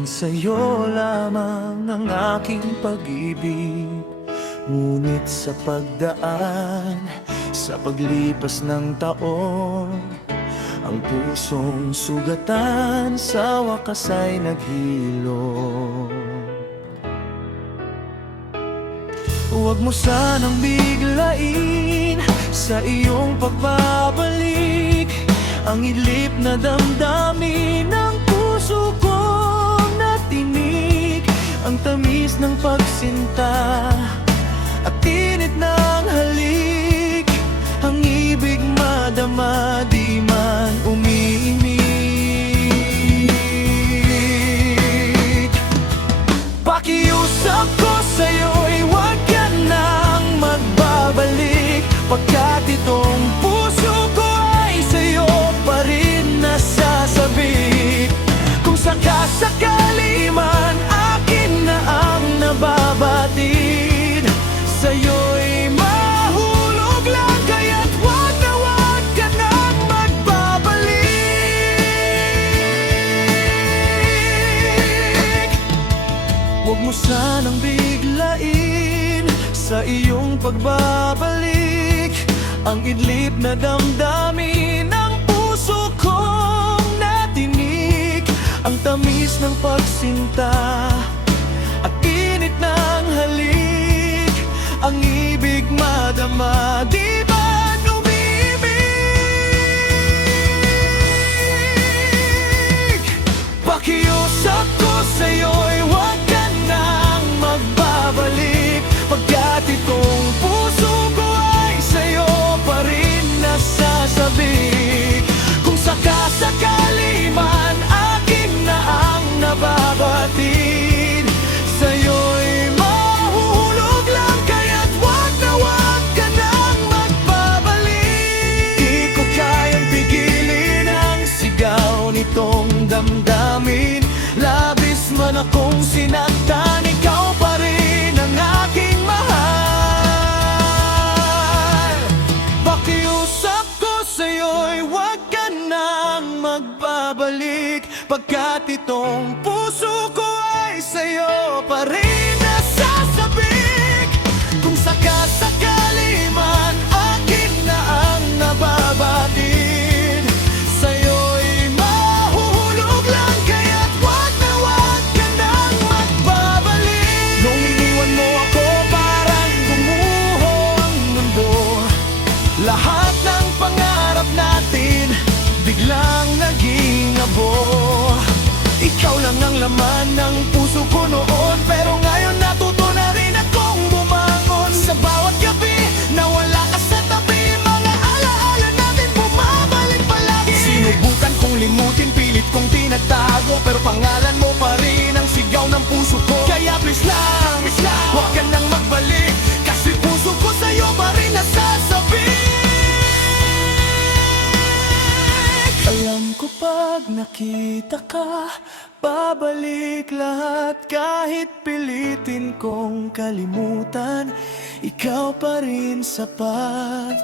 Dahil sa'yo lamang ang aking pag-ibig. Ngunit sa pagdaan, sa paglipas ng taon, ang pusong sugatan sa wakas ay naghilom. Huwag mo sanang biglain sa iyong pagbabalik ang ilip na damdamin ng puso kong natinig. Ang tamis ng pagsinta at init ng halik, ang ibig madama di man umiimik. Pakiusap ko sa'yo'y huwag ka nang magbabalik, pagkat itong puso ko ay sa'yo pa rin nasasabik. Kung sakasakali man akin na ang nababatid, sa'yo'y mahulog lang, kaya't huwag ka nang magbabalik. Huwag mo sanang biglain sa iyong pagbabalik ang idlip na damdamin ng puso kong natinig. Ang tamis ng pagsinta at init ng halik, ang ibig madama di man umibig. Pakiusap ko sa'yo'y huwag ka nang magbabalik, pagkat itong puso ko ay sa'yo pa rin nasasabik. Kung sakasakali man akin na ang nababatid, sa'yo'y mahuhulog lang, kaya't huwag ka nang magbabalik. Di ko kayang pigilin ang sigaw nitong damdamin. Labis man akong sinaktan, ikaw pa rin ang aking mahal. Pakiusap ko sa'yo'y huwag ka nang magbabalik, pagkat itong puso ko ay sa'yo pa rin nasasabik. Kung sakasakali man akin na ang nababatid, sa'yo'y mahuhulog lang, kaya't huwag ka nang magbabalik. Nung iniwan mo ako parang gumuho ang mundo, lahat ng pangarap natin biglang naging abo. Ikaw lang ang laman ng puso ko noon, pero ngayon natuto na rin akong bumangon. Sa bawat gabi na wala ka sa tabi, mga alaala natin bumabalik palagi. Sinubukan kong limutin, pilit kong tinatago, pero pangalan mo pa rin ang sigaw ng puso ko. Kaya please lang, huwag ka nang magbalik, kasi puso ko sa'yo pa rin nasasabik. Alam ko pag nakita ka, babalik lahat, kahit pilitin kong kalimutan, ikaw pa rin sapat.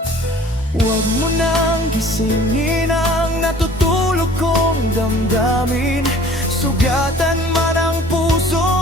Huwag mo nang gisingin ang natutulog kong damdamin, sugatan man ang puso